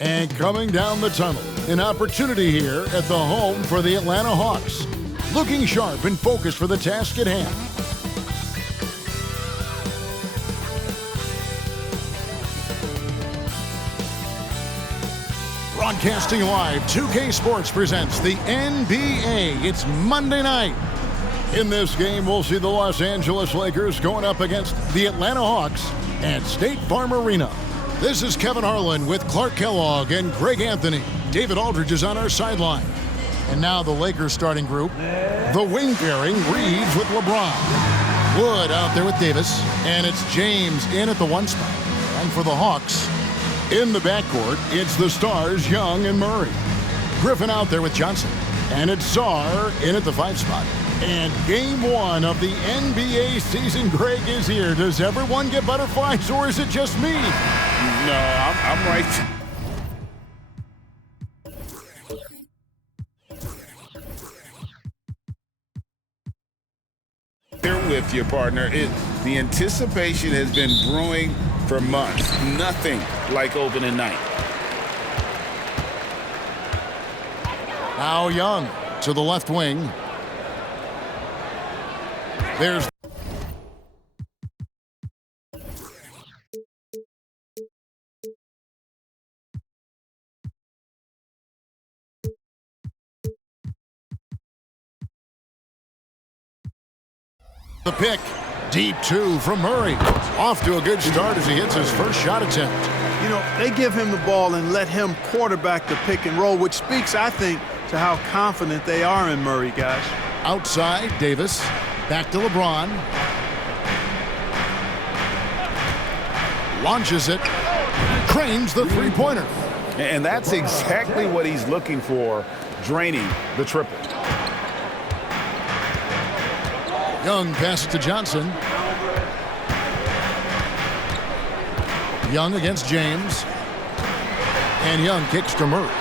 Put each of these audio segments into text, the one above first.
And coming down the tunnel, an opportunity here at the home for the Atlanta Hawks. Looking sharp and focused for the task at hand. Broadcasting live, 2K Sports presents the NBA. It's Monday night. In this game, we'll see the Los Angeles Lakers going up against the Atlanta Hawks at State Farm Arena. This is Kevin Harlan with Clark Kellogg and Greg Anthony. David Aldridge is on our sideline. And now the Lakers starting group. The wing pairing reads with LeBron. Wood out there with Davis. And it's James in at the 1 spot. And for the Hawks, in the backcourt, it's the stars Young and Murray. Griffin out there with Johnson. And it's Sarr in at the 5 spot. And game 1 of the NBA season, Greg, is here. Does everyone get butterflies, or is it just me? No, I'm right. Here with you, partner. The anticipation has been brewing for months. Nothing like opening night. Now Young to the left wing. There's the pick. Deep 2 from Murray. Off to a good start as he hits his first shot attempt. You know, they give him the ball and let him quarterback the pick and roll, which speaks, I think, to how confident they are in Murray, guys. Outside, Davis. Back to LeBron. Launches it. Cranes the three-pointer. And that's exactly what he's looking for, draining the triple. Young passes to Johnson. Young against James. And Young kicks to Murray.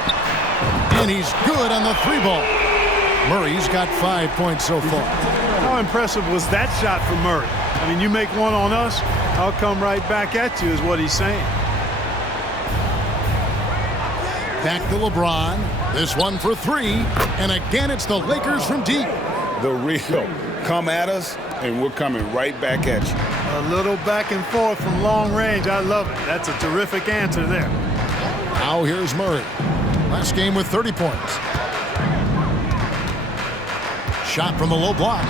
And he's good on the 3-ball. Murray's got 5 points so far. How impressive was that shot from Murray? I mean, you make one on us, I'll come right back at you is what he's saying. Back to LeBron. This one for 3. And again, it's the Lakers from deep. The real. Come at us, and we're coming right back at you. A little back and forth from long range. I love it. That's a terrific answer there. Now here's Murray. Last game with 30 points. Shot from the low block.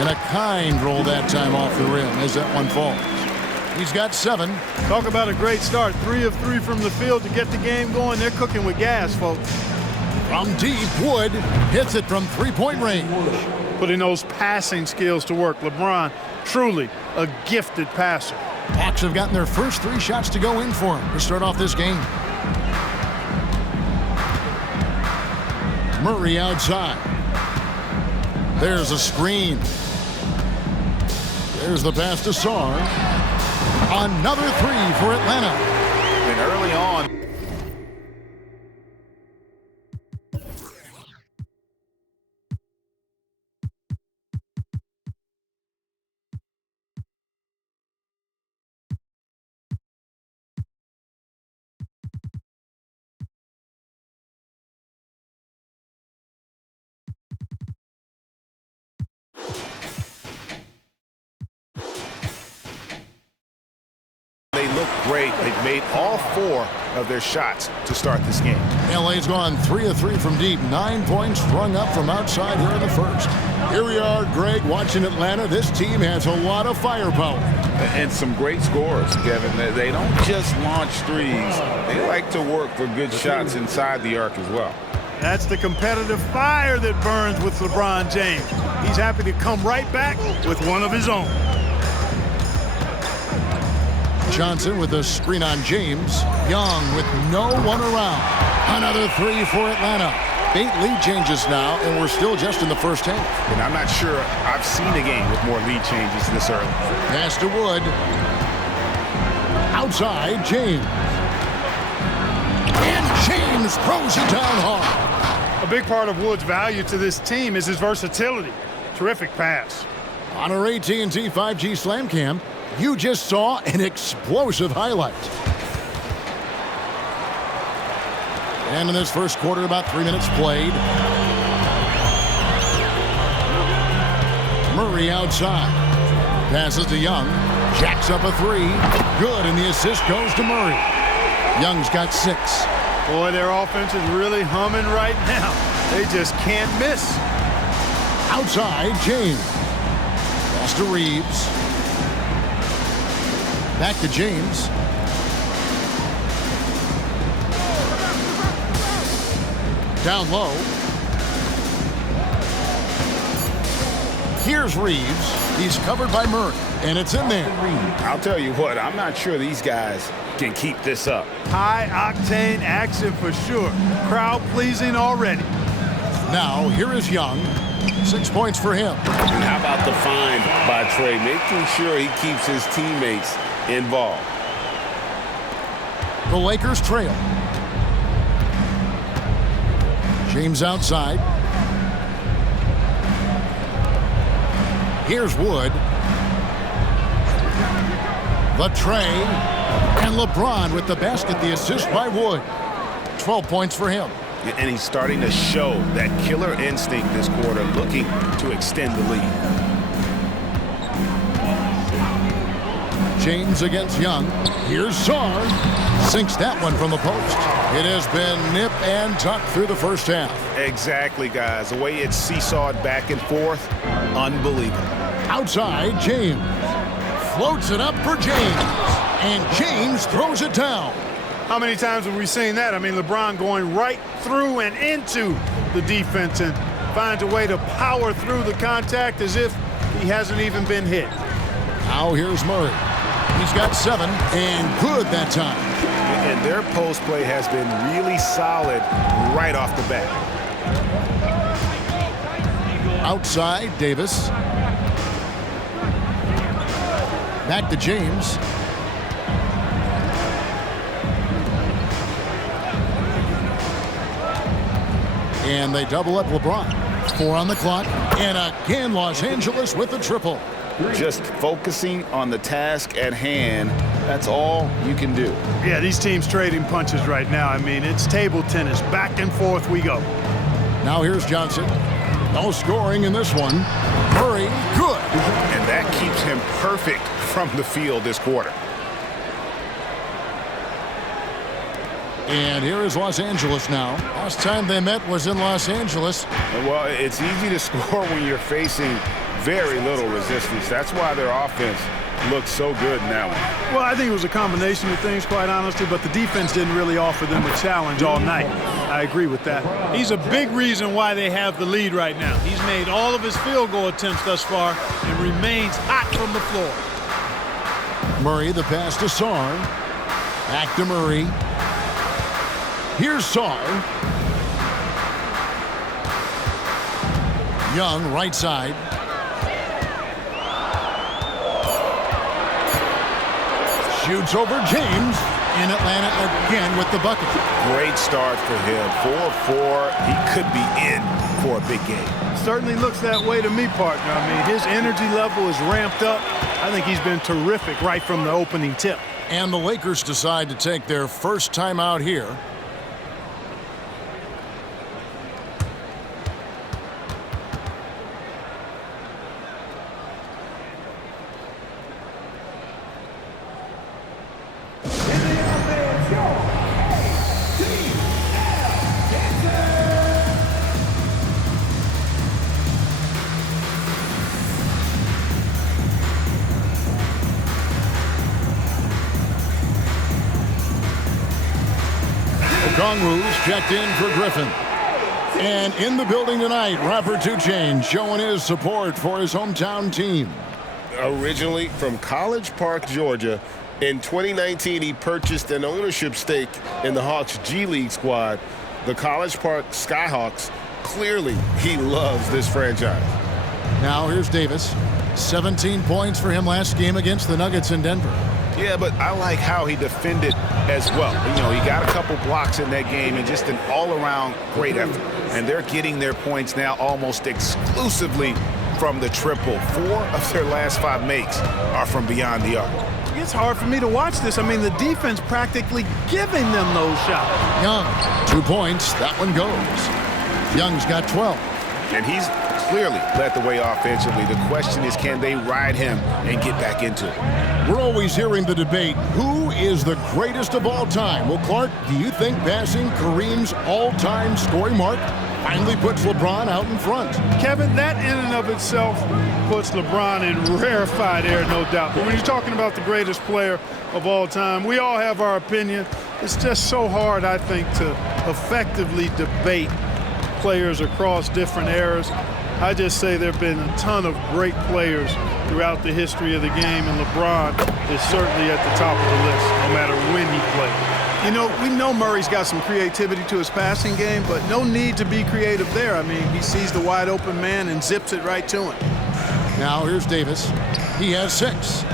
And a kind roll that time off the rim as that one falls. He's got 7. Talk about a great start. 3 of 3 from the field to get the game going. They're cooking with gas, folks. From deep, Wood hits it from 3-point range. Putting those passing skills to work. LeBron, truly a gifted passer. Hawks have gotten their first 3 shots to go in for him to start off this game. Murray outside. There's a screen. There's the pass to Sarr. Another 3 for Atlanta. And early on, they look great. They've made all 4 of their shots to start this game. LA's gone 3 of 3 from deep. 9 points sprung up from outside here in the first. Here we are, Greg, watching Atlanta. This team has a lot of firepower. And some great scores, Kevin. They don't just launch threes. They like to work for good shots inside the arc as well. That's the competitive fire that burns with LeBron James. He's happy to come right back with one of his own. Johnson with a screen on James. Young with no one around. Another 3 for Atlanta. 8 lead changes now, and we're still just in the first half. And I'm not sure I've seen a game with more lead changes this early. Pass to Wood. Outside, James. And James throws it down hard. A big part of Wood's value to this team is his versatility. Terrific pass. On our AT&T 5G Slam Cam, you just saw an explosive highlight. And in this first quarter, about 3 minutes played. Murray outside. Passes to Young. Jacks up a three. Good, and the assist goes to Murray. Young's got 6. Boy, their offense is really humming right now. They just can't miss. Outside, James. Pass to Reeves. Back to James. Down low. Here's Reeves. He's covered by Murray, and it's in there. I'll tell you what, I'm not sure these guys can keep this up. High-octane action for sure. Crowd-pleasing already. Now, here is Young. 6 points for him. And how about the find by Trey, making sure he keeps his teammates involved. The Lakers trail. James outside. Here's Wood. The tray. And LeBron with the basket, the assist by Wood. 12 points for him. And he's starting to show that killer instinct this quarter, looking to extend the lead. James against Young. Here's Sarr. Sinks that one from the post. It has been nip and tuck through the first half. Exactly, guys. The way it's seesawed back and forth, unbelievable. Outside, James. Floats it up for James. And James throws it down. How many times have we seen that? I mean, LeBron going right through and into the defense and finds a way to power through the contact as if he hasn't even been hit. Now here's Murray. He's got 7 and good that time. And their post play has been really solid right off the bat. Outside, Davis. Back to James. And they double up LeBron. 4 on the clock. And again, Los Angeles with the triple. Just focusing on the task at hand, that's all you can do. Yeah, these teams trading punches right now. I mean, it's table tennis. Back and forth we go. Now here's Johnson. No scoring in this one. Murray, good. And that keeps him perfect from the field this quarter. And here is Los Angeles now. Last time they met was in Los Angeles. Well, it's easy to score when you're facing very little resistance. That's why their offense looks so good in that one. Well, I think it was a combination of things, quite honestly, but the defense didn't really offer them a challenge all night. I agree with that. He's a big reason why they have the lead right now. He's made all of his field goal attempts thus far and remains hot from the floor. Murray, the pass to Sarr. Back to Murray. Here's Sarr. Young, right side. Shoots over James. In Atlanta again with the bucket. Great start for him. 4-4. He could be in for a big game. Certainly looks that way to me, partner. I mean, his energy level is ramped up. I think he's been terrific right from the opening tip. And the Lakers decide to take their first time out here. Okongwu's checked in for Griffin. And in the building tonight, Robert Duchesne showing his support for his hometown team. Originally from College Park, Georgia, in 2019 he purchased an ownership stake in the Hawks G League squad. The College Park Skyhawks, clearly he loves this franchise. Now here's Davis. 17 points for him last game against the Nuggets in Denver. Yeah, but I like how he defended as well. You know, he got a couple blocks in that game and just an all-around great effort. And they're getting their points now almost exclusively from the triple. 4 of their last 5 makes are from beyond the arc. Get it's hard for me to watch this. I mean, the defense practically giving them those shots. Young, 2 points. That one goes. Young's got 12. And he's clearly led the way offensively. The question is, can they ride him and get back into it? We're always hearing the debate, who is the greatest of all time? Well, Clark, do you think passing Kareem's all-time scoring mark finally puts LeBron out in front? Kevin, that in and of itself puts LeBron in rarefied air, no doubt. But when you're talking about the greatest player of all time, we all have our opinion. It's just so hard, I think, to effectively debate players across different eras. I just say there have been a ton of great players throughout the history of the game, and LeBron is certainly at the top of the list, no matter when he played. You know, we know Murray's got some creativity to his passing game, but no need to be creative there. I mean, he sees the wide open man and zips it right to him. Now here's Davis. He has 6.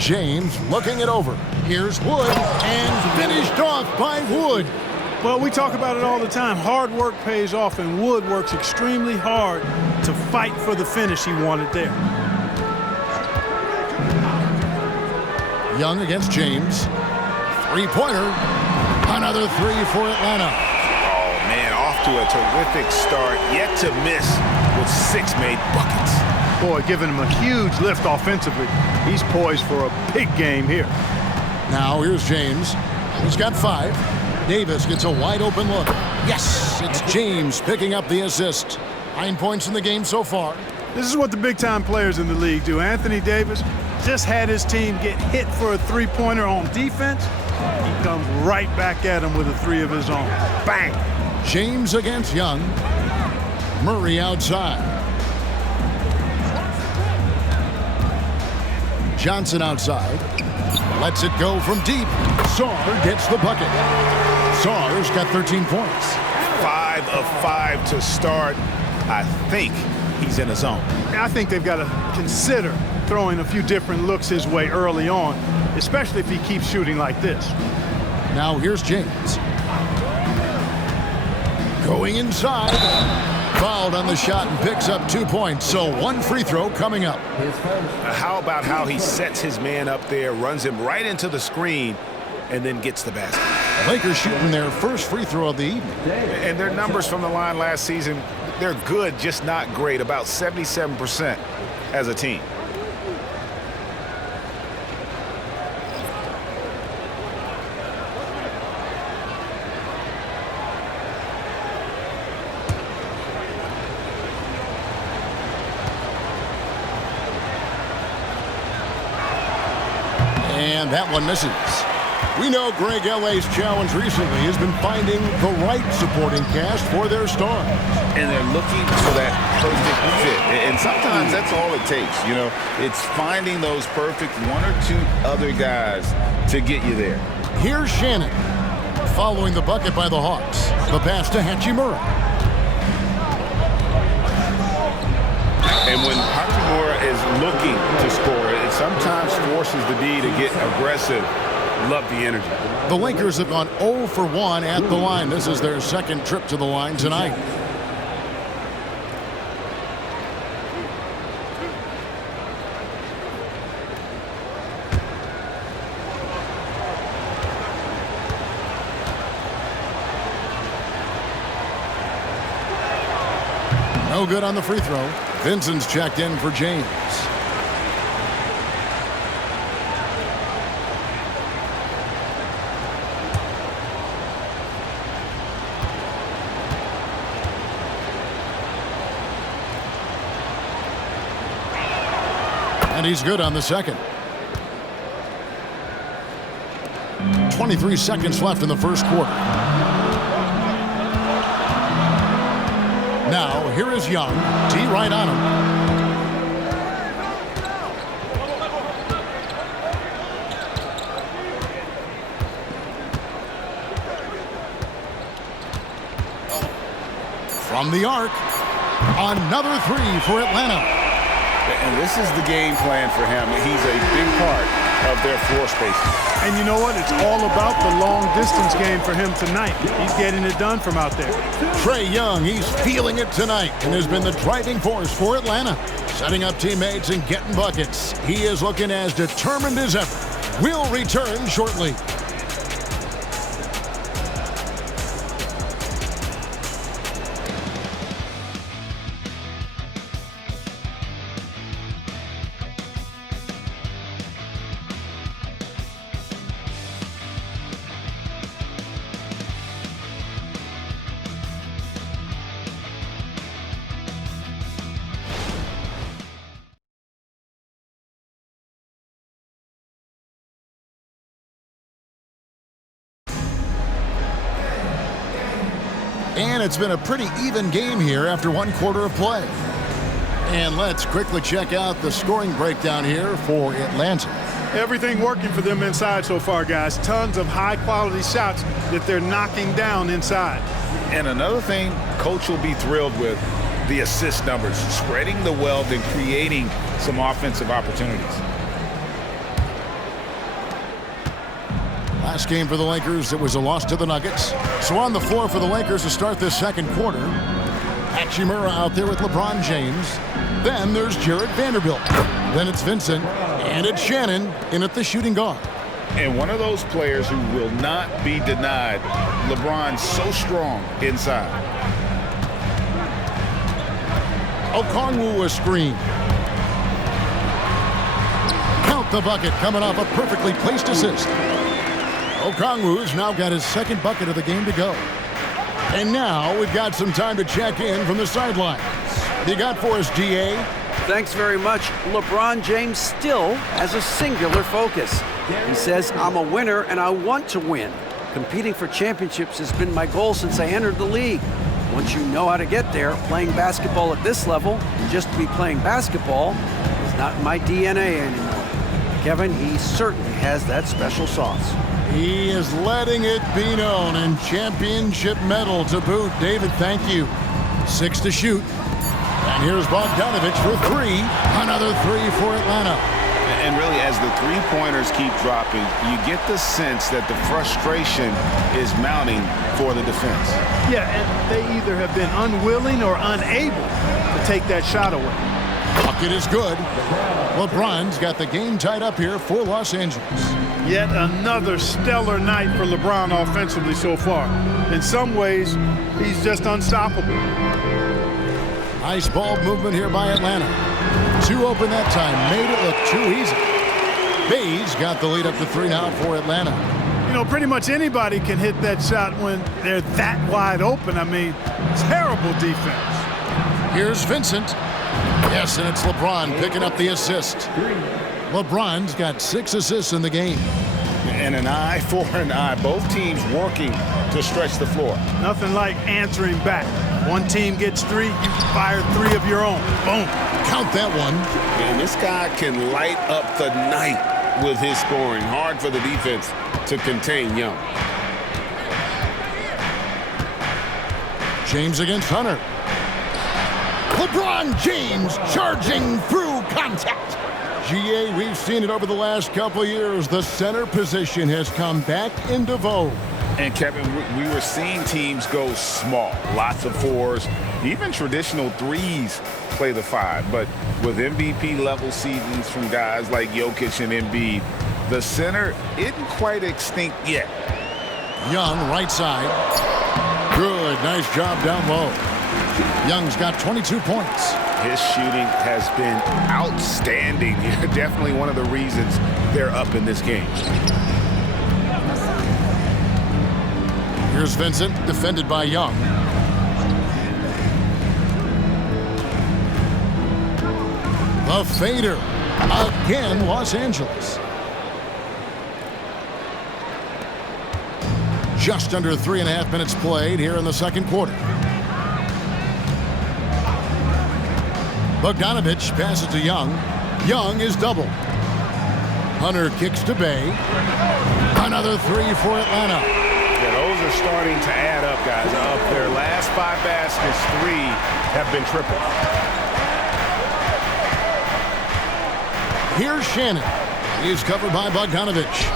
James looking it over. Here's Wood, and finished off by Wood. Well, we talk about it all the time. Hard work pays off, and Wood works extremely hard to fight for the finish he wanted there. Young against James. 3-pointer. Another 3 for Atlanta. Oh, man, off to a terrific start. Yet to miss with 6 made buckets. Boy, giving him a huge lift offensively. He's poised for a big game here. Now here's James. He's got 5. Davis gets a wide open look. Yes, it's James picking up the assist. 9 points in the game so far. This is what the big-time players in the league do. Anthony Davis just had his team get hit for a 3-pointer on defense. He comes right back at him with a 3 of his own. Bang! James against Young. Murray outside. Johnson outside. Lets it go from deep. Sarr gets the bucket. Sarr's got 13 points. 5 of 5 to start. I think he's in a zone. I think they've got to consider throwing a few different looks his way early on, especially if he keeps shooting like this. Now here's James. Going inside. Fouled on the shot and picks up 2 points. So 1 free throw coming up. How about how he sets his man up there, runs him right into the screen, and then gets the basket. Lakers shooting their first free throw of the evening. And their numbers from the line last season, they're good, just not great. About 77% as a team. And that one misses. We know Greg L.A.'s challenge recently has been finding the right supporting cast for their stars. And they're looking for that perfect fit. And sometimes that's all it takes, you know. It's finding those perfect 1 or 2 other guys to get you there. Here's Shannon following the bucket by the Hawks. The pass to Hachimura. And when Hachimura is looking to score, it sometimes forces the D to get aggressive. Love the energy. The Lakers have gone 0 for 1 at the line. This is their second trip to the line tonight. No good on the free throw. Vincent's checked in for James. And he's good on the second. 23 seconds left in the first quarter. Now, here is Young. T right on him. From the arc, another 3 for Atlanta. And this is the game plan for him. He's a big part of their floor spacing. And you know what? It's all about the long distance game for him tonight. He's getting it done from out there. Trae Young, he's feeling it tonight and has been the driving force for Atlanta. Setting up teammates and getting buckets. He is looking as determined as ever. We'll return shortly. And it's been a pretty even game here after one quarter of play. And let's quickly check out the scoring breakdown here for Atlanta. Everything working for them inside so far, guys. Tons of high-quality shots that they're knocking down inside. And another thing Coach will be thrilled with, the assist numbers, spreading the wealth and creating some offensive opportunities. Last game for the Lakers, it was a loss to the Nuggets. So on the floor for the Lakers to start this second quarter, Hachimura out there with LeBron James. Then there's Jared Vanderbilt. Then it's Vincent, and it's Shannon in at the shooting guard. And one of those players who will not be denied. LeBron's so strong inside. Okongwu a screen. Count the bucket coming off a perfectly placed assist. Okongwu's now got his second bucket of the game to go. And now we've got some time to check in from the sidelines. What you got for us, DA? Thanks very much. LeBron James still has a singular focus. He says, I'm a winner and I want to win. Competing for championships has been my goal since I entered the league. Once you know how to get there, playing basketball at this level, just to be playing basketball, is not in my DNA anymore. Kevin, he certainly has that special sauce. He is letting it be known, and championship medal to boot. David, thank you. 6 to shoot. And here's Bogdanovich for 3. Another 3 for Atlanta. And really, as the three-pointers keep dropping, you get the sense that the frustration is mounting for the defense. Yeah, and they either have been unwilling or unable to take that shot away. Bucket is good. LeBron's got the game tied up here for Los Angeles. Yet another stellar night for LeBron offensively so far. In some ways, he's just unstoppable. Nice ball movement here by Atlanta. 2 open that time, made it look too easy. Bays got the lead up to 3 now for Atlanta. You know, pretty much anybody can hit that shot when they're that wide open. I mean, terrible defense. Here's Vincent. Yes, and it's LeBron picking up the assist. LeBron's got 6 assists in the game. And an eye for an eye. Both teams working to stretch the floor. Nothing like answering back. One team gets 3, you fire 3 of your own. Boom. Count that one. And this guy can light up the night with his scoring. Hard for the defense to contain Young. James against Hunter. LeBron James charging through contact. GA, we've seen it over the last couple of years. The center position has come back into vogue. And Kevin, we were seeing teams go small, lots of 4s, even traditional 3s play the 5. But with MVP level seasons from guys like Jokic and Embiid, the center isn't quite extinct yet. Young, right side. Good, nice job down low. Young's got 22 points. His shooting has been outstanding. Definitely one of the reasons they're up in this game. Here's Vincent, defended by Young. The fader. Again, Los Angeles. Just under 3.5 minutes played here in the second quarter. Bogdanovich passes to Young. Young is doubled. Hunter kicks to Bay. Another 3 for Atlanta. Yeah, those are starting to add up, guys. Of their last 5 baskets, 3 have been triple. Here's Shannon. He's covered by Bogdanovich.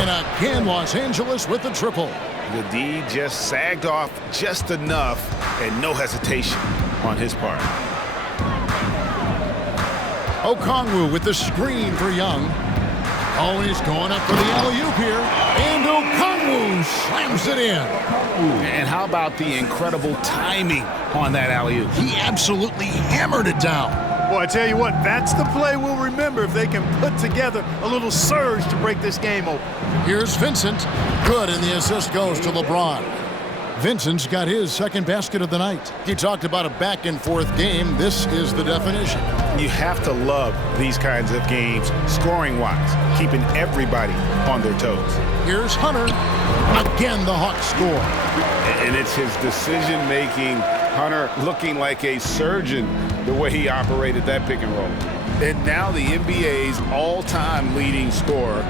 And again, Los Angeles with the triple. The D just sagged off just enough, and no hesitation on his part. Okongwu with the screen for Young. Always going up for the alley-oop here. And Okongwu slams it in. And how about the incredible timing on that alley-oop? He absolutely hammered it down. Boy, I tell you what, that's the play we'll remember if they can put together a little surge to break this game open. Here's Vincent. Good, and the assist goes to LeBron. Vincent's got his second basket of the night. He talked about a back-and-forth game. This is the definition. You have to love these kinds of games, scoring-wise, keeping everybody on their toes. Here's Hunter. Again, the Hawks score. And it's his decision-making, Hunter looking like a surgeon the way he operated that pick and roll. And now the NBA's all-time leading scorer.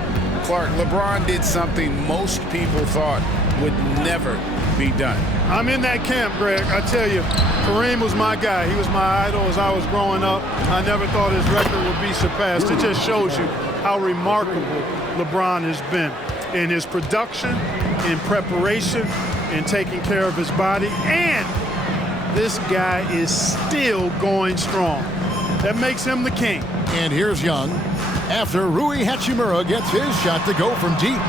Clark, LeBron did something most people thought would never be done. I'm in that camp, Greg. I tell you, Kareem was my guy. He was my idol as I was growing up. I never thought his record would be surpassed. It just shows you how remarkable LeBron has been in his production, in preparation, in taking care of his body. And this guy is still going strong. That makes him the king. And here's Young. After Rui Hachimura gets his shot to go from deep.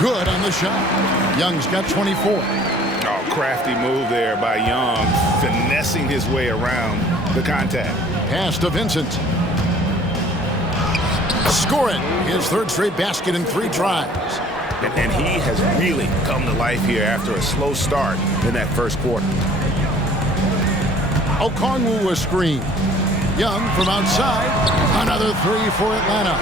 Good on the shot. Young's got 24. Oh, crafty move there by Young, finessing his way around the contact. Pass to Vincent. Score it. His third straight basket in 3 tries. And he has really come to life here after a slow start in that first quarter. Okongwu a screen. Young from outside. Another 3 for Atlanta.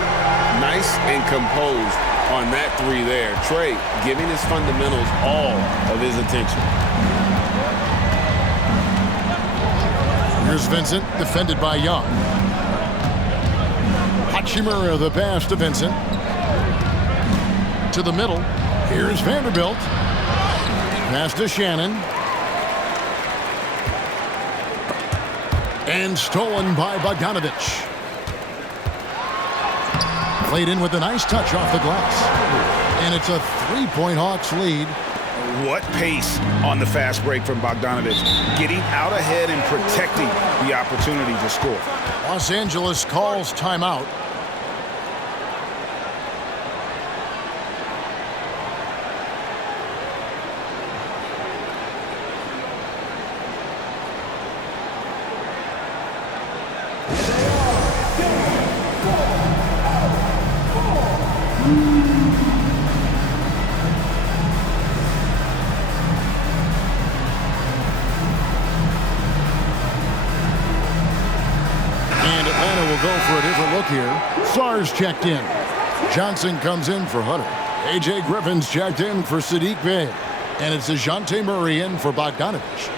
Nice and composed on that 3 there. Trey giving his fundamentals all of his attention. Here's Vincent, defended by Young. Hachimura the pass to Vincent. To the middle. Here's Vanderbilt. Pass to Shannon. And stolen by Bogdanovich. Played in with a nice touch off the glass. And it's a 3-point Hawks lead. What pace on the fast break from Bogdanovich. Getting out ahead and protecting the opportunity to score. Los Angeles calls timeout. Go for a different look here. Sars checked in. Johnson comes in for Hunter. A.J. Griffin's checked in for Saddiq Bey. And it's DeJounte Murray in for Bogdanovich.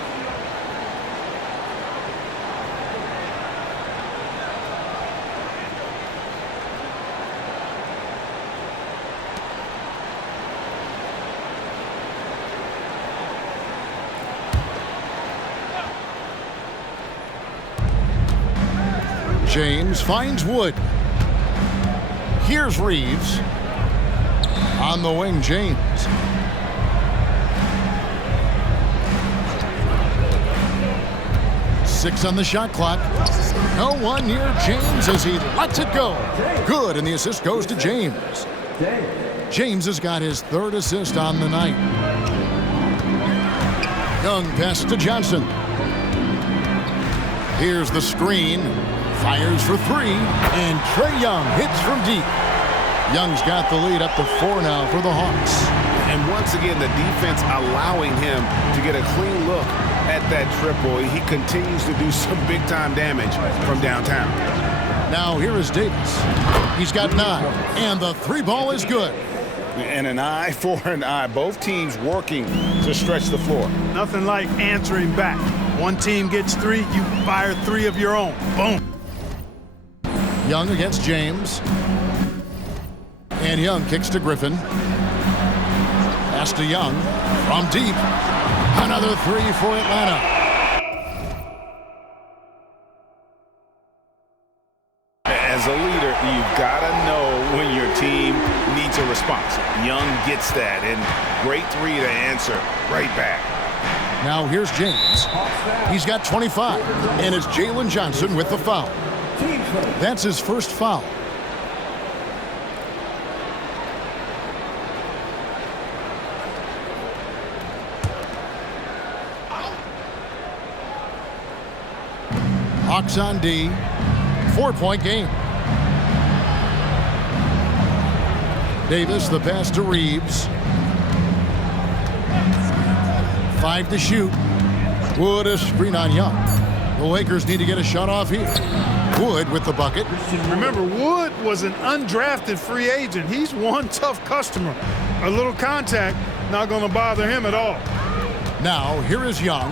James finds Wood. Here's Reeves. On the wing, James. Six on the shot clock. No one near James as he lets it go. Good, and the assist goes to James. James has got his 3rd assist on the night. Young pass to Johnson. Here's the screen. Fires for 3, and Trae Young hits from deep. Young's got the lead up to 4 now for the Hawks. And once again, the defense allowing him to get a clean look at that triple. He continues to do some big-time damage from downtown. Now here is Davis. He's got 9, and the 3 ball is good. And an eye for an eye. Both teams working to stretch the floor. Nothing like answering back. One team gets 3, you fire 3 of your own. Boom. Young against James. And Young kicks to Griffin. Pass to Young from deep. Another 3 for Atlanta. As a leader, you've got to know when a response. Young gets that, and great three to answer right back. Now here's James. He's got 25, and it's Jalen Johnson with the foul. That's his first foul. Hawks on D. 4-point game. Davis, the pass to Reeves. 5 to shoot. Wood a screen on Young. The Lakers need to get a shot off here. Wood with the bucket. Remember, Wood was an undrafted free agent. He's one tough customer. A little contact, not going to bother him at all. Now, here is Young.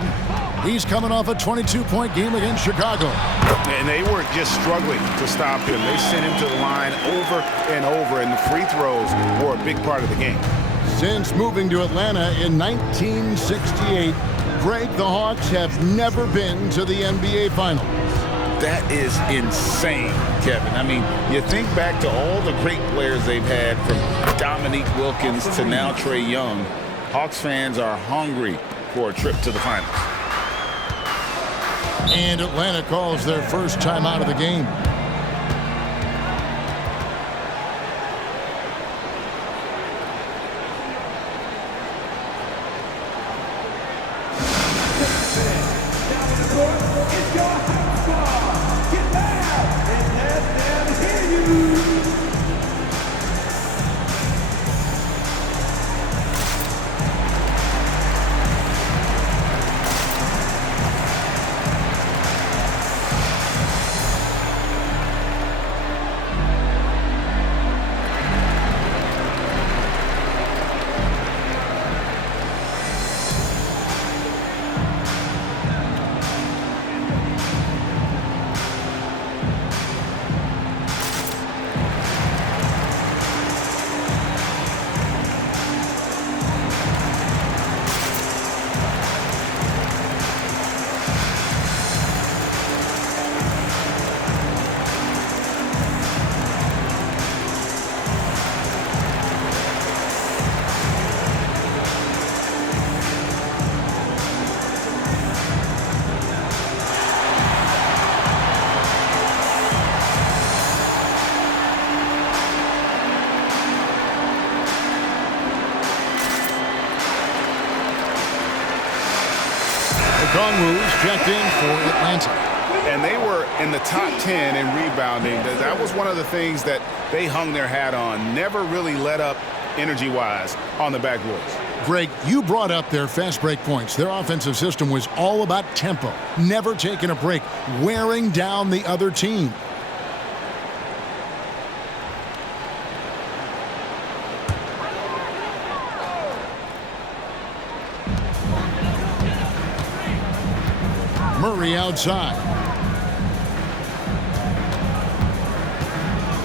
He's coming off a 22-point game against Chicago. And they weren't just struggling to stop him. They sent him to the line over and over, and the free throws were a big part of the game. Since moving to Atlanta in 1968, Greg, the Hawks have never been to the NBA Finals. That is insane, Kevin. I mean, you think back to all the great players they've had, from Dominique Wilkins to now Trae Young. Hawks fans are hungry for a trip to the finals. And Atlanta calls their first time out of the game. Okongwu's checked in for Atlanta. And they were in the top 10 in rebounding. That was one of the things that they hung their hat on. Never really let up energy-wise on the backboards. Greg, you brought up their fast break points. Their offensive system was all about tempo, never taking a break, wearing down the other team. Murray outside.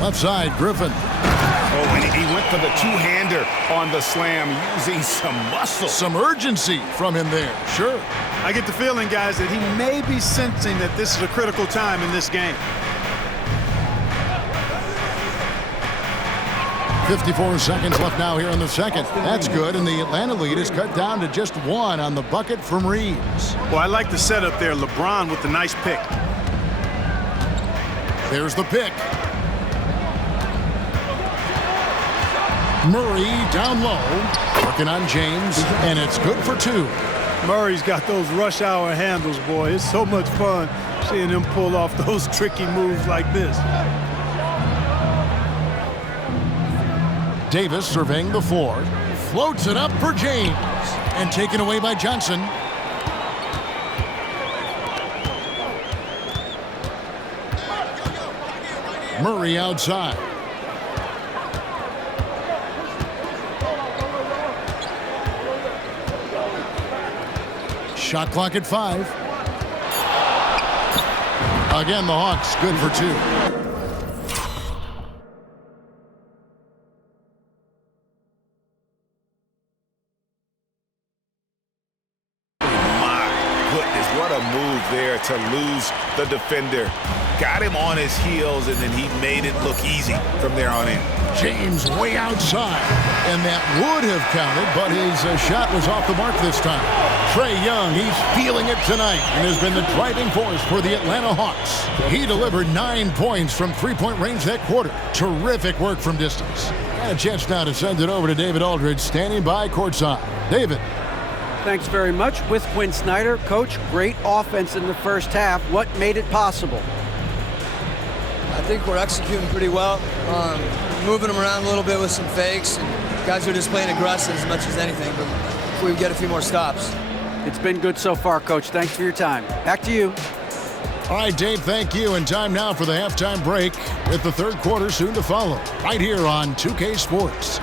Left side, Griffin. Oh, and he went for the two-hander on the slam, using some muscle. Some urgency from him there, sure. I get the feeling, guys, that he may be sensing that this is a critical time in this game. 54 seconds left now here in the second. That's good, and the Atlanta lead is cut down to just one on the bucket from Reeves. Well, I like the setup there. LeBron with the nice pick. There's the pick. Murray down low, working on James, and it's good for two. Murray's got those rush hour handles, boy. It's so much fun seeing him pull off those tricky moves like this. Davis surveying the floor, floats it up for James, and taken away by Johnson. Murray outside. Shot clock at 5. Again, the Hawks good for two. goodness, what a move there to lose the defender. Got him on his heels, and then he made it look easy from there on in. James way outside, and that would have counted, but his shot was off the mark this time. Trae Young, he's feeling it tonight and has been the driving force for the Atlanta Hawks. He delivered 9 points from three-point range that quarter. Terrific work from distance. And a chance now to send it over to David Aldridge, standing by courtside. David. Thanks very much. With Quinn Snyder, Coach, great offense in the first half. What made it possible? I think we're executing pretty well. Moving them around a little bit with some fakes, and guys are just playing aggressive as much as anything, but if we get a few more stops. It's been good so far, Coach. Thanks for your time. Back to you. All right, Dave, thank you. And time now for the halftime break with the third quarter soon to follow, right here on 2K Sports.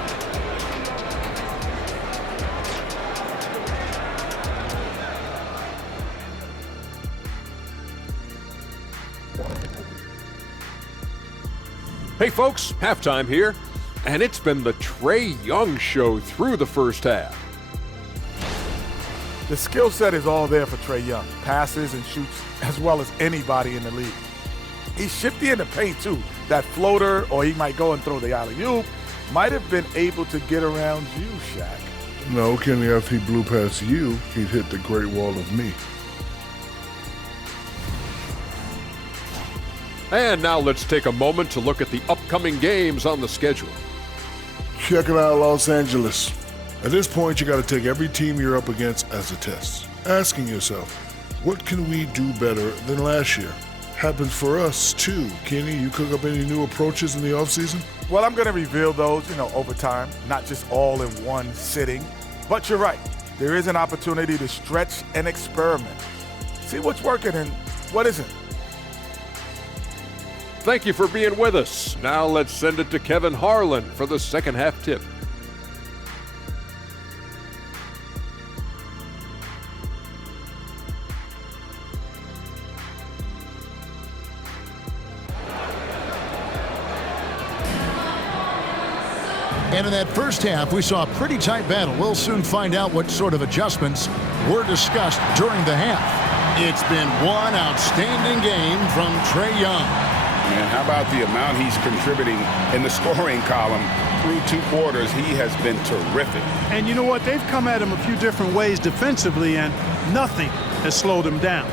Hey folks, halftime here, and it's been the Trae Young show through the first half. The skill set is all there for Trae Young. Passes and shoots as well as anybody in the league. He's shifty in the paint too. That floater, or he might go and throw the alley-oop, might have been able to get around you, Shaq. No, Kenny, after he blew past you, he'd hit the Great Wall of me. And now let's take a moment to look at the upcoming games on the schedule. Check it out, Los Angeles. At this point, you got to take every team you're up against as a test. Asking yourself, what can we do better than last year? Happens for us, too. Kenny, you cook up any new approaches in the offseason? Well, I'm going to reveal those, over time, not just all in one sitting. But you're right. There is an opportunity to stretch and experiment. See what's working and what isn't. Thank you for being with us. Now let's send it to Kevin Harlan for the second half tip. And in that first half, we saw a pretty tight battle. We'll soon find out what sort of adjustments were discussed during the half. It's been one outstanding game from Trae Young. And how about the amount he's contributing in the scoring column through 2 quarters? He has been terrific. And you know what? They've come at him a few different ways defensively, and nothing has slowed him down.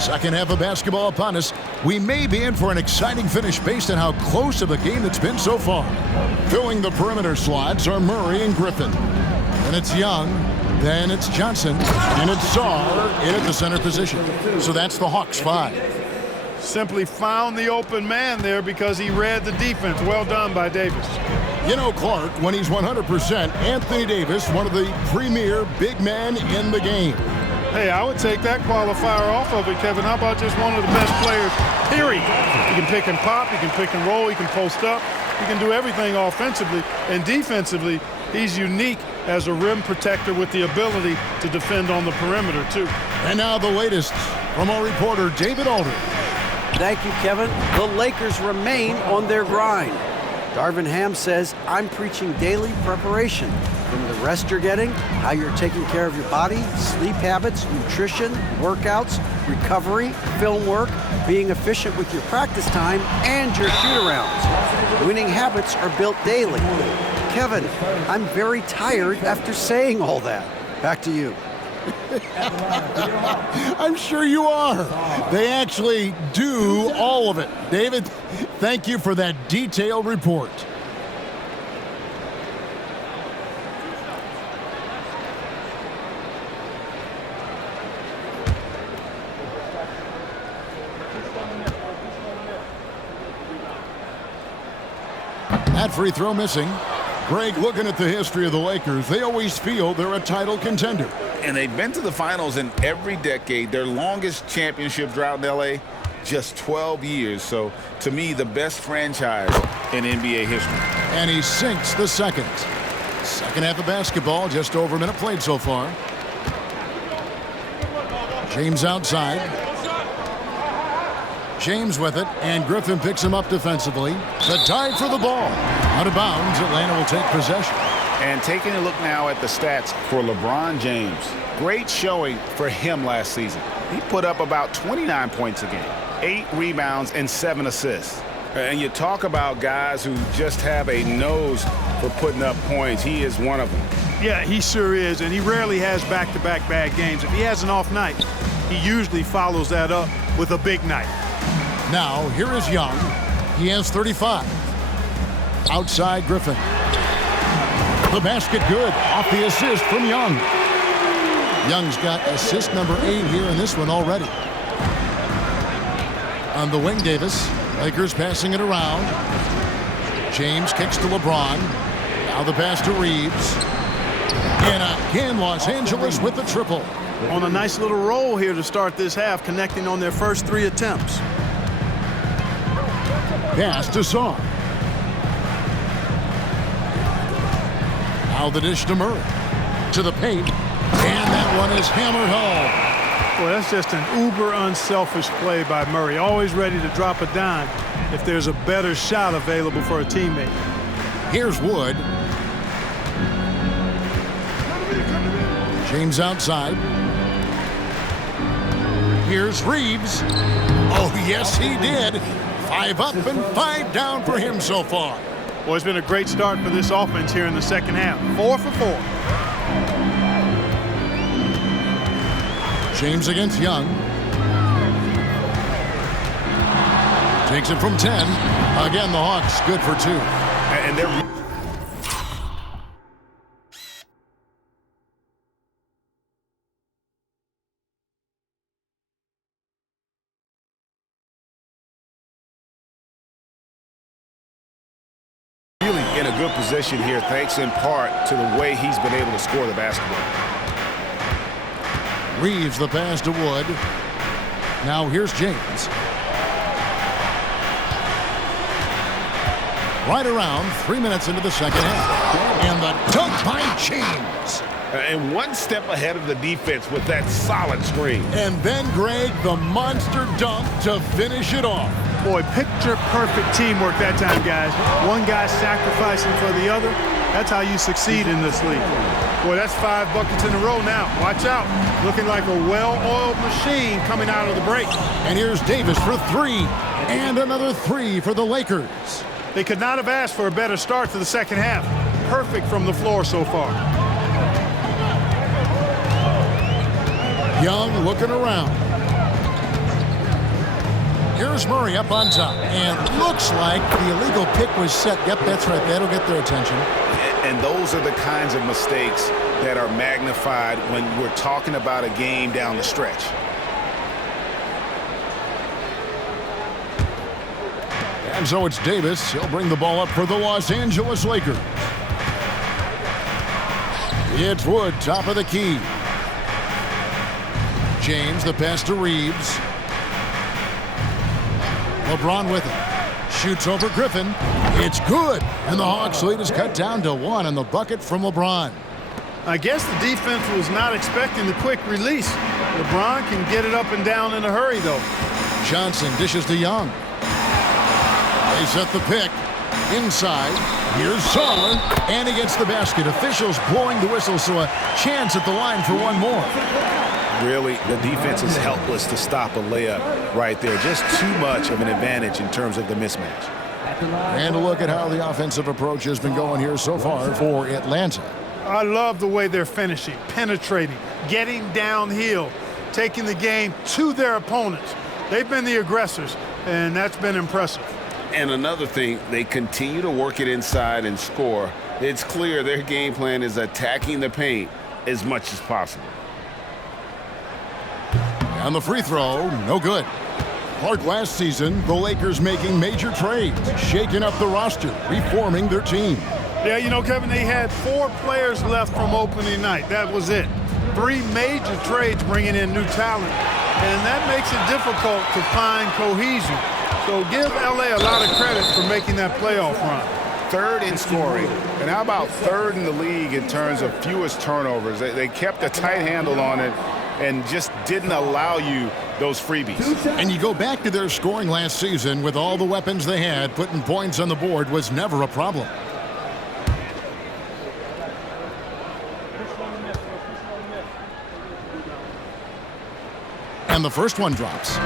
Second half of basketball upon us. We may be in for an exciting finish based on how close of a game it's been so far. Filling the perimeter slots are Murray and Griffin. And it's Young. Then it's Johnson. And it's Sarr in at the center position. So that's the Hawks 5. Simply found the open man there because he read the defense. Well done by Davis. Clark, when he's 100%, Anthony Davis, one of the premier big men in the game. Hey, I would take that qualifier off of it, Kevin. How about just one of the best players, period? He can pick and pop, he can pick and roll, he can post up, he can do everything offensively. And defensively, he's unique as a rim protector with the ability to defend on the perimeter, too. And now the latest from our reporter, David Aldridge. Thank you, Kevin. The Lakers remain on their grind. Darvin Ham says, I'm preaching daily preparation. From the rest you're getting, how you're taking care of your body, sleep habits, nutrition, workouts, recovery, film work, being efficient with your practice time, and your shoot-arounds. Winning habits are built daily. Kevin, I'm very tired after saying all that. Back to you. I'm sure you are. They actually do all of it. David, thank you for that detailed report. That free throw missing. Greg, looking at the history of the Lakers, they always feel they're a title contender. And they've been to the finals in every decade. Their longest championship drought in L.A., just 12 years. So, to me, the best franchise in NBA history. And he sinks the second. Second half of basketball, just over a minute played so far. James outside. James with it, and Griffin picks him up defensively. The dive for the ball. Out of bounds, Atlanta will take possession. And taking a look now at the stats for LeBron James. Great showing for him last season. He put up about 29 points a game, 8 rebounds, and 7 assists. And you talk about guys who just have a nose for putting up points. He is one of them. Yeah, he sure is, and he rarely has back-to-back bad games. If he has an off night, he usually follows that up with a big night. Now, here is Young. He has 35. Outside Griffin. The basket good off the assist from Young. Young's got assist number 8 here in this one already. On the wing, Davis. Lakers passing it around. James kicks to LeBron. Now the pass to Reeves. And again, Los Angeles with the triple. On a nice little roll here to start this half, connecting on their first 3 attempts. Pass to Song. Now the dish to Murray. To the paint. And that one is hammered home. Boy, that's just an uber unselfish play by Murray. Always ready to drop a dime if there's a better shot available for a teammate. Here's Wood. James outside. Here's Reeves. Oh, yes, he did. 5 up and 5 down for him so far. Well, it's been a great start for this offense here in the second half. 4 for 4. James against Young. Takes it from 10. Again, the Hawks good for 2. And they're really in a good position here, thanks in part to the way he's been able to score the basketball. Reeves the pass to Wood. Now here's James. Right around 3 minutes into the second half. And the dunk by James. And one step ahead of the defense with that solid screen. And then Greg, the monster dunk to finish it off. Boy, picture-perfect teamwork that time, guys. One guy sacrificing for the other. That's how you succeed in this league. Boy, that's 5 buckets in a row now. Watch out. Looking like a well-oiled machine coming out of the break. And here's Davis for 3. And another 3 for the Lakers. They could not have asked for a better start to the second half. Perfect from the floor so far. Young looking around. Here's Murray up on top. And looks like the illegal pick was set. Yep, that's right. That'll get their attention. And those are the kinds of mistakes that are magnified when we're talking about a game down the stretch. And so it's Davis. He'll bring the ball up for the Los Angeles Lakers. It's Wood, top of the key. James, the pass to Reeves. LeBron with it. Shoots over Griffin. It's good. And the Hawks lead is cut down to 1 on the bucket from LeBron. I guess the defense was not expecting the quick release. LeBron can get it up and down in a hurry, though. Johnson dishes to Young. They set the pick. Inside. Here's Song. And he gets the basket. Officials blowing the whistle, so a chance at the line for one more. Really, the defense is helpless to stop a layup right there. Just too much of an advantage in terms of the mismatch. And a look at how the offensive approach has been going here so far for Atlanta. I love the way they're finishing, penetrating, getting downhill, taking the game to their opponents. They've been the aggressors, and that's been impressive. And another thing, they continue to work it inside and score. It's clear their game plan is attacking the paint as much as possible. And the free throw, no good. Clark, last season, the Lakers making major trades, shaking up the roster, reforming their team. Yeah, you know, Kevin, they had 4 players left from opening night. That was it. 3 major trades bringing in new talent, and that makes it difficult to find cohesion. So give LA a lot of credit for making that playoff run. 3rd in scoring, and how about 3rd in the league in terms of fewest turnovers? They kept a tight handle on it and just didn't allow you those freebies. And you go back to their scoring last season with all the weapons they had, putting points on the board was never a problem. And the first one drops.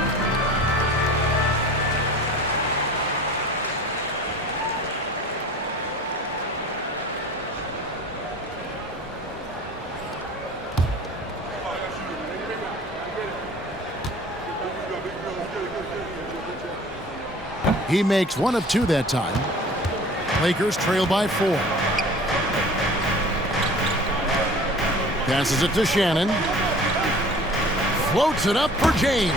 He makes 1 of 2 that time. Lakers trail by 4. Passes it to Shannon. Floats it up for James.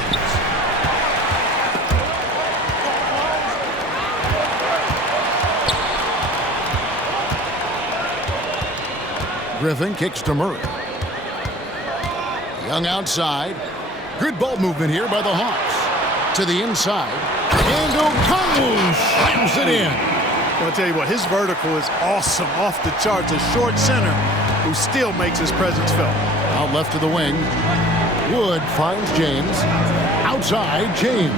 Griffin kicks to Murray. Young outside. Good ball movement here by the Hawks. To the inside. And Okongwu slams it in. Well, I'll tell you what, his vertical is awesome, off the charts. A short center who still makes his presence felt. Out left to the wing. Wood finds James. Outside, James.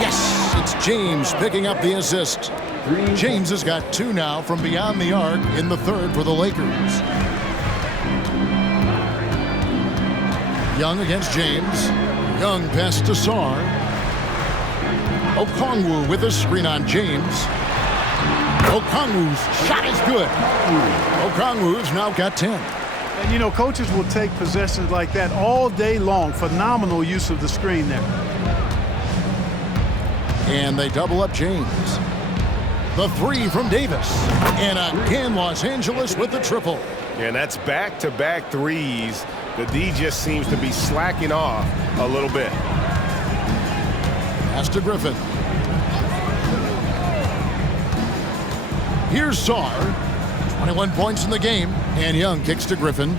Yes, it's James picking up the assist. James has got 2 now from beyond the arc in the third for the Lakers. Young against James. Young pass to Sarr. Okongwu with a screen on James. Okongwu's shot is good. Okongwu's now got 10. And, you know, coaches will take possessions like that all day long. Phenomenal use of the screen there. And they double up James. The 3 from Davis. And again, Los Angeles with the triple. And that's back-to-back threes. The D just seems to be slacking off a little bit. Pass to Griffin. Here's Sarr. 21 points in the game. And Young kicks to Griffin.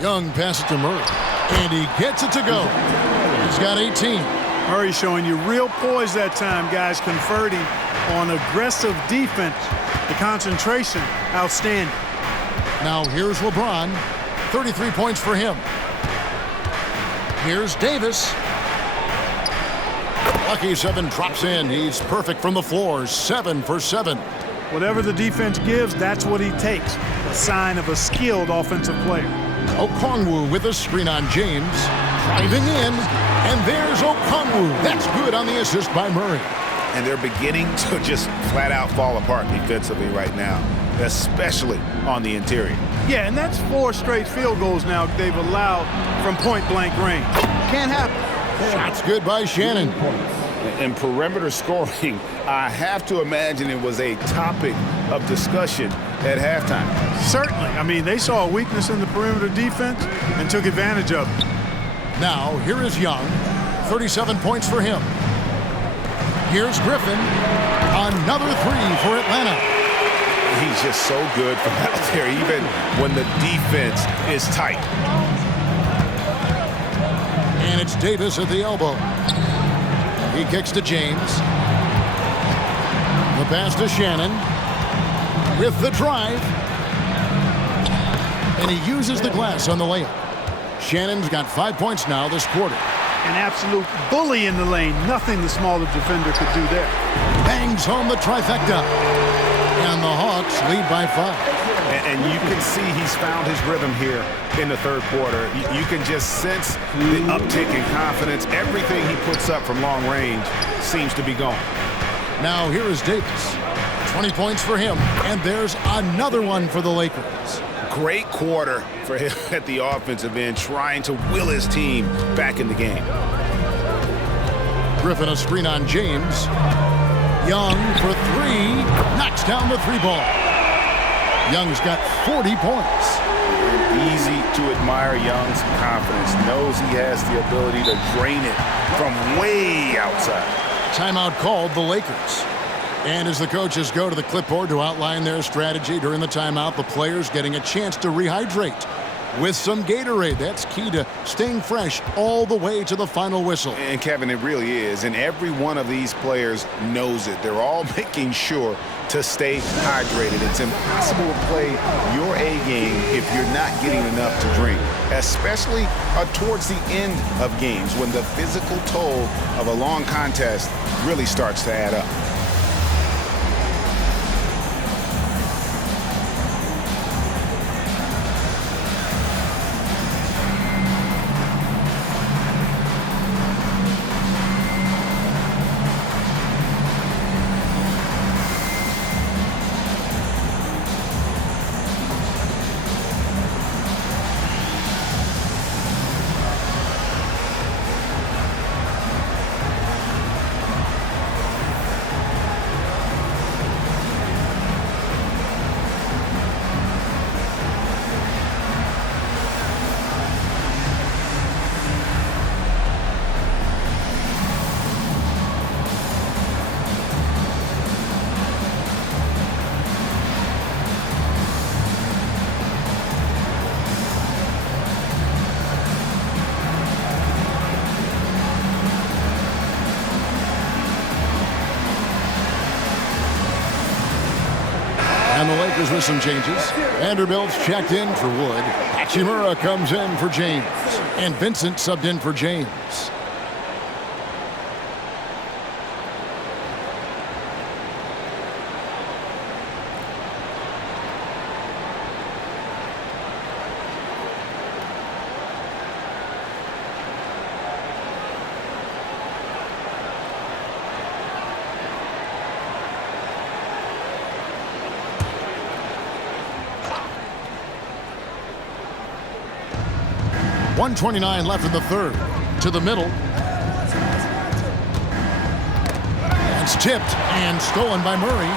Young passes to Murray. And he gets it to go. He's got 18. Murray showing you real poise that time, guys, converting on aggressive defense. The concentration, outstanding. Now here's LeBron. 33 points for him. Here's Davis. Lucky 7 drops in. He's perfect from the floor. 7 for 7. Whatever the defense gives, that's what he takes. A sign of a skilled offensive player. Okongwu with a screen on James. Driving in. And there's Okongwu. That's good on the assist by Murray. And they're beginning to just flat out fall apart defensively right now, especially on the interior. Yeah, and that's 4 straight field goals now they've allowed from point-blank range. Can't happen. Shots good by Shannon. And perimeter scoring, I have to imagine it was a topic of discussion at halftime. Certainly. I mean, they saw a weakness in the perimeter defense and took advantage of it. Now, here is Young. 37 points for him. Here's Griffin. Another 3 for Atlanta. He's just so good from out there, even when the defense is tight. And it's Davis at the elbow. He kicks to James. The pass to Shannon. With the drive. And he uses the glass on the layup. Shannon's got 5 points now this quarter. An absolute bully in the lane. Nothing the smaller defender could do there. Bangs home the trifecta. And the Hawks lead by 5. And you can see he's found his rhythm here in the third quarter. You can just sense the uptick in confidence. Everything he puts up from long range seems to be gone. Now here is Davis. 20 points for him. And there's another one for the Lakers. Great quarter for him at the offensive end, trying to will his team back in the game. Griffin a screen on James. Young for 3. Knocks down the 3 ball. Young's got 40 points. Easy to admire Young's confidence. Knows he has the ability to drain it from way outside. Timeout called the Lakers. And as the coaches go to the clipboard to outline their strategy during the timeout, the players getting a chance to rehydrate with some Gatorade. That's key to staying fresh all the way to the final whistle. And Kevin, it really is. And every one of these players knows it. They're all making sure to stay hydrated. It's impossible to play your A game if you're not getting enough to drink, especially towards the end of games when the physical toll of a long contest really starts to add up. Lakers with some changes. Vanderbilt's checked in for Wood. Hachimura comes in for James. And Vincent subbed in for James. .129 left in the third. To the middle. It's tipped and stolen by Murray.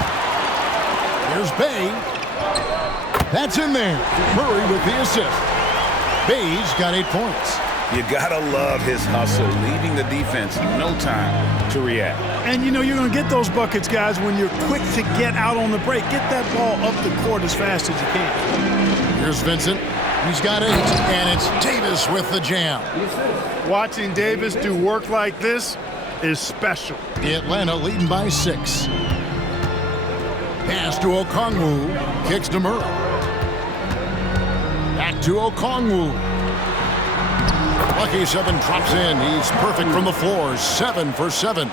Here's Bey. That's in there. Murray with the assist. Bey's got 8 points. You gotta love his hustle, leaving the defense no time to react. And you know you're going to get those buckets, guys, when you're quick to get out on the break. Get that ball up the court as fast as you can. Here's Vincent. He's got 8, and it's Davis with the jam. Watching Davis do work like this is special. Atlanta leading by 6. Pass to Okongwu. Kicks to Murray. Back to Okongwu. Lucky 7 drops in. He's perfect from the floor. 7 for 7.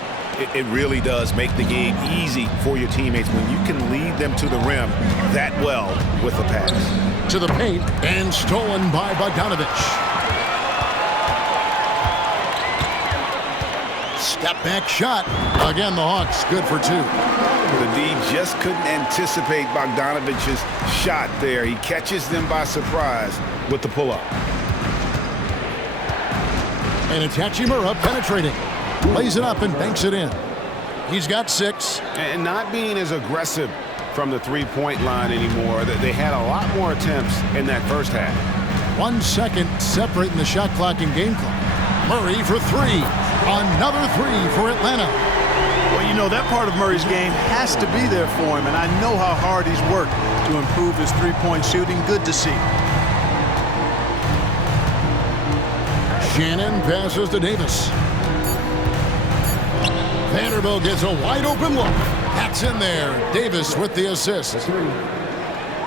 It really does make the game easy for your teammates when you can lead them to the rim that well with a pass. To the paint, and stolen by Bogdanovich. Step back shot. Again, the Hawks good for 2. The D just couldn't anticipate Bogdanovich's shot there. He catches them by surprise with the pull-up. And it's Hachimura penetrating. Lays it up and banks it in. He's got 6. And not being as aggressive from the three-point line anymore. They had a lot more attempts in that first half. 1 second separating the shot clock and game clock. Murray for 3. Another 3 for Atlanta. Well, you know, that part of Murray's game has to be there for him, and I know how hard he's worked to improve his three-point shooting. Good to see. Shannon passes to Davis. Vanderbilt gets a wide-open look. That's in there. Davis with the assist.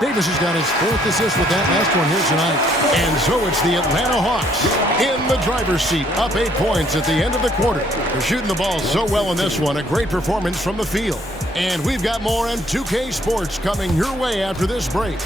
Davis has got his 4th assist with that last one here tonight. And so it's the Atlanta Hawks in the driver's seat, up 8 points at the end of the quarter. They're shooting the ball so well in this one. A great performance from the field. And we've got more on 2K Sports coming your way after this break.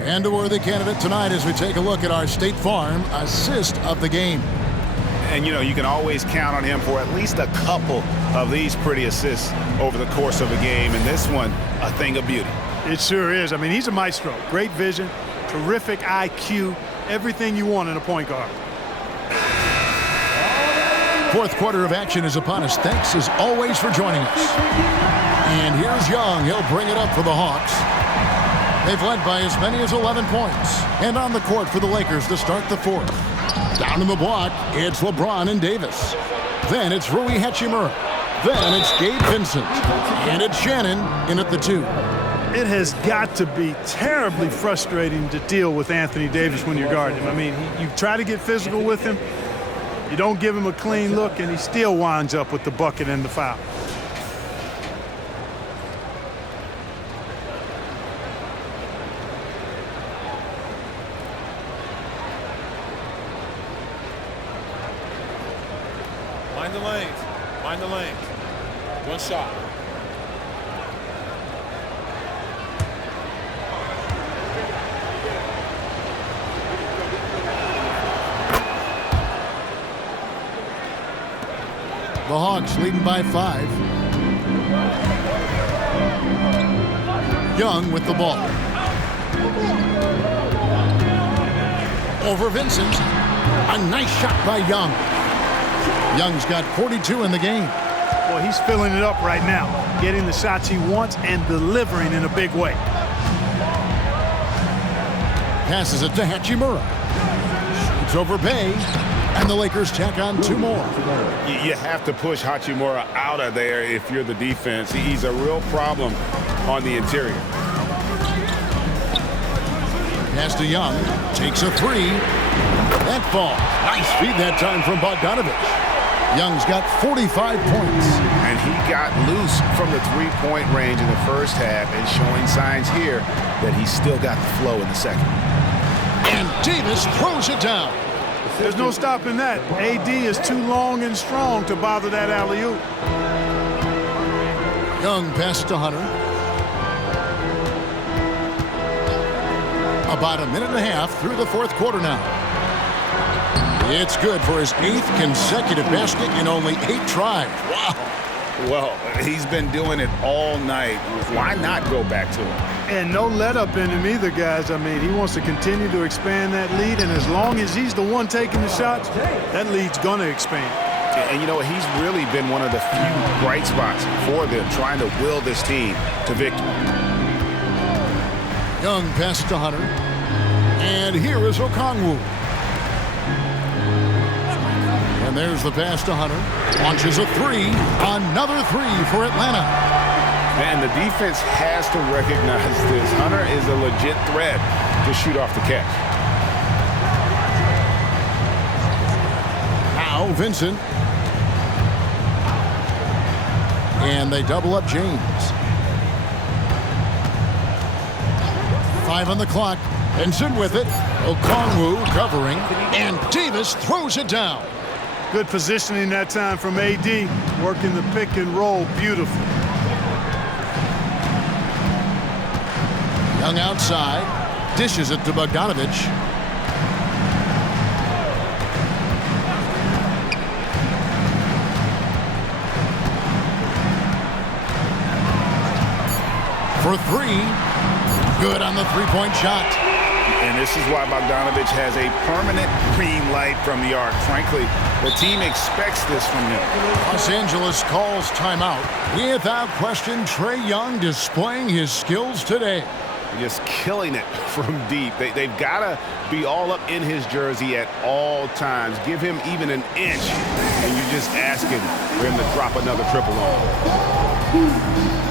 And a worthy candidate tonight as we take a look at our State Farm assist of the game. And, you know, you can always count on him for at least a couple of these pretty assists over the course of a game. And this one, a thing of beauty. It sure is. I mean, he's a maestro. Great vision, terrific IQ, everything you want in a point guard. 4th quarter of action is upon us. Thanks, as always, for joining us. And here's Young. He'll bring it up for the Hawks. They've led by as many as 11 points. And on the court for the Lakers to start the 4th. Down in the block, it's LeBron and Davis. Then it's Rui Hachimura. Then it's Gabe Vincent. And it's Shannon in at the 2. It has got to be terribly frustrating to deal with Anthony Davis when you're guarding him. I mean, you try to get physical with him. You don't give him a clean look, and he still winds up with the bucket and the foul. Mind the lanes. Mind the lanes. 1 shot. The Hawks leading by 5. Young with the ball. Over Vincent. A nice shot by Young. Young's got 42 in the game. Well, he's filling it up right now, getting the shots he wants and delivering in a big way. Passes it to Hachimura. Shoots over Bay, and the Lakers tack on 2 more. You have to push Hachimura out of there if you're the defense. He's a real problem on the interior. Pass to Young. Takes a 3. That falls. Nice feed that time from Bogdanovich. Young's got 45 points. And he got loose from the three-point range in the first half and showing signs here that he's still got the flow in the second. And Davis throws it down. There's no stopping that. AD is too long and strong to bother that alley-oop. Young passes to Hunter. About a minute and a half through the 4th quarter now. It's good for his 8th consecutive basket in only 8 tries. Wow. Well, he's been doing it all night. Why not go back to him? And no let-up in him either, guys. I mean, he wants to continue to expand that lead, and as long as he's the one taking the shots, that lead's going to expand. And you know, he's really been one of the few bright spots for them, trying to will this team to victory. Young passes to Hunter. And here is Okongwu. And there's the pass to Hunter. Launches a 3. Another 3 for Atlanta. And the defense has to recognize this. Hunter is a legit threat to shoot off the catch. Now Vincent. And they double up James. 5 on the clock. Vincent with it. Okongwu covering. And Davis throws it down. Good positioning that time from AD. Working the pick and roll beautifully. Young outside. Dishes it to Bogdanovich. For 3. Good on the 3-point shot. And this is why Bogdanovich has a permanent green light from the arc. Frankly, the team expects this from him. Los Angeles calls timeout. Without question, Trae Young displaying his skills today. Just killing it from deep. They've got to be all up in his jersey at all times. Give him even an inch, and you're just asking for him to drop another triple on him.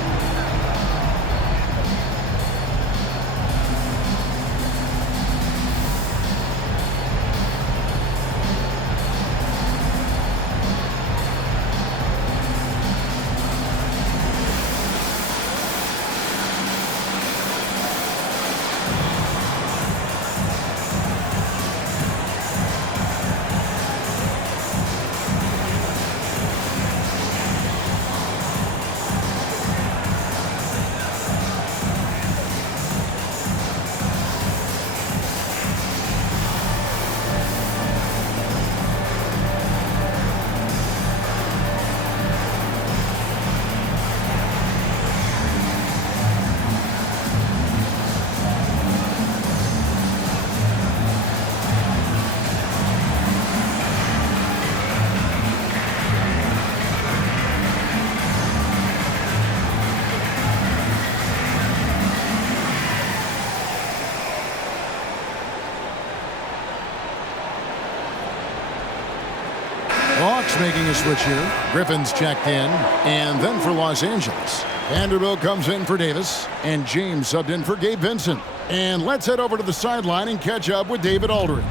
Hawks making a switch here. Griffin's checked in. And then for Los Angeles, Vanderbilt comes in for Davis. And James subbed in for Gabe Vincent. And let's head over to the sideline and catch up with David Aldridge.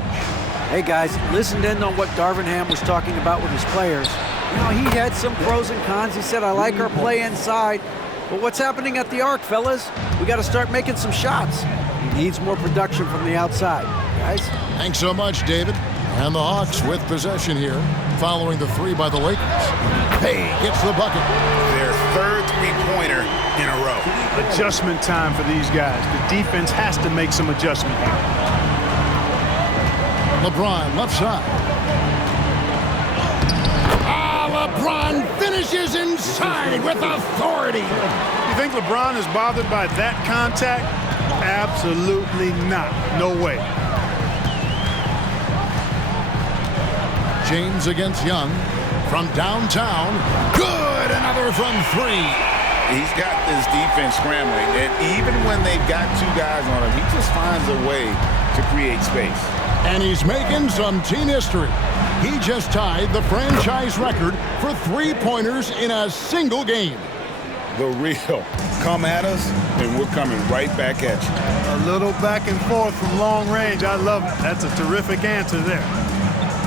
Hey, guys, listened in on what Darvin Ham was talking about with his players. You know, he had some pros and cons. He said, I like our play inside. But what's happening at the arc, fellas? We got to start making some shots. He needs more production from the outside, guys. Thanks so much, David. And the Hawks with possession here, following the 3 by the Lakers. Hey, gets the bucket. Their third three-pointer in a row. Adjustment time for these guys. The defense has to make some adjustment here. LeBron left side. LeBron finishes dishes inside with authority. You think LeBron is bothered by that contact? Absolutely not. No way. James against Young from downtown. Good, another from 3. He's got this defense scrambling, and even when they've got 2 guys on him, he just finds a way to create space. And he's making some team history. He just tied the franchise record for 3-pointers in a single game. The real. Come at us, and we're coming right back at you. A little back and forth from long range. I love it. That's a terrific answer there.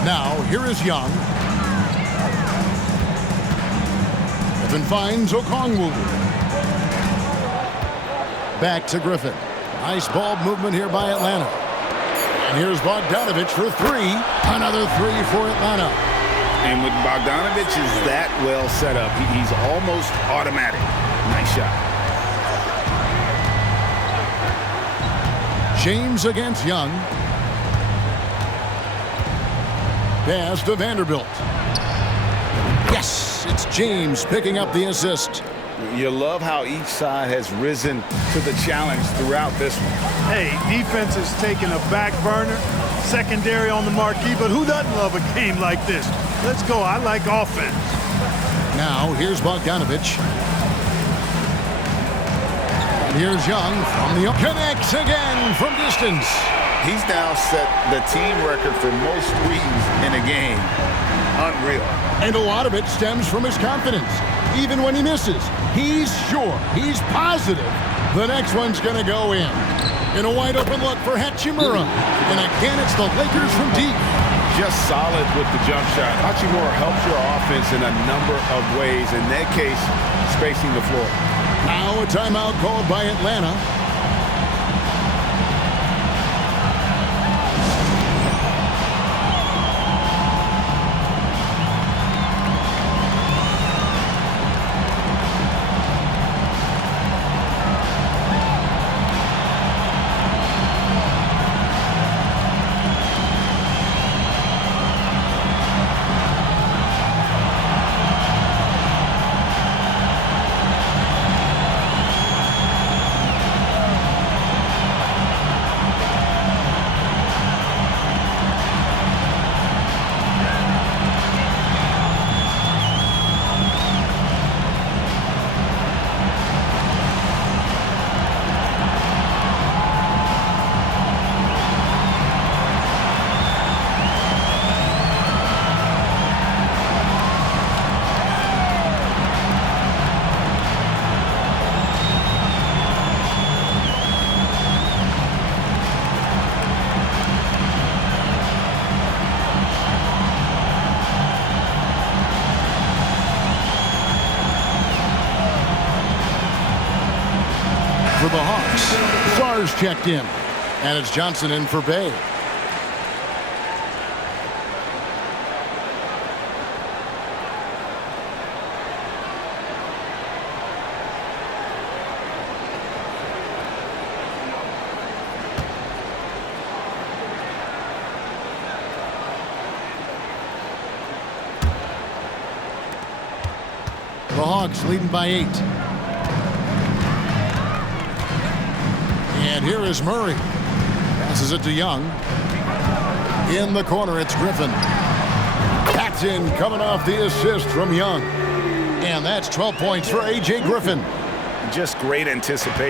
Now, here is Young. Griffin finds Okongwu. Back to Griffin. Nice ball movement here by Atlanta. And here's Bogdanovich for 3. Another 3 for Atlanta. And with Bogdanovich is that well set up, he's almost automatic. Nice shot. James against Young. Pass to Vanderbilt. Yes, it's James picking up the assist. You love how each side has risen to the challenge throughout this one. Hey, defense is taking a back burner, secondary on the marquee, but who doesn't love a game like this? Let's go. I like offense. Now, here's Bogdanovich. And here's Young from the... Connects again from distance. He's now set the team record for most threes in a game. Unreal. And a lot of it stems from his confidence. Even when he misses, he's sure, he's positive the next one's going to go in. In a wide open look for Hachimura. And again, it's the Lakers from deep. Just solid with the jump shot. Hachimura helps your offense in a number of ways. In that case, spacing the floor. Now a timeout called by Atlanta. For the Hawks, Stars checked in, and it's Johnson in for Bay. The Hawks leading by 8. And here is Murray. Passes it to Young. In the corner, it's Griffin. Paxton coming off the assist from Young. And that's 12 points for A.J. Griffin. Just great anticipation.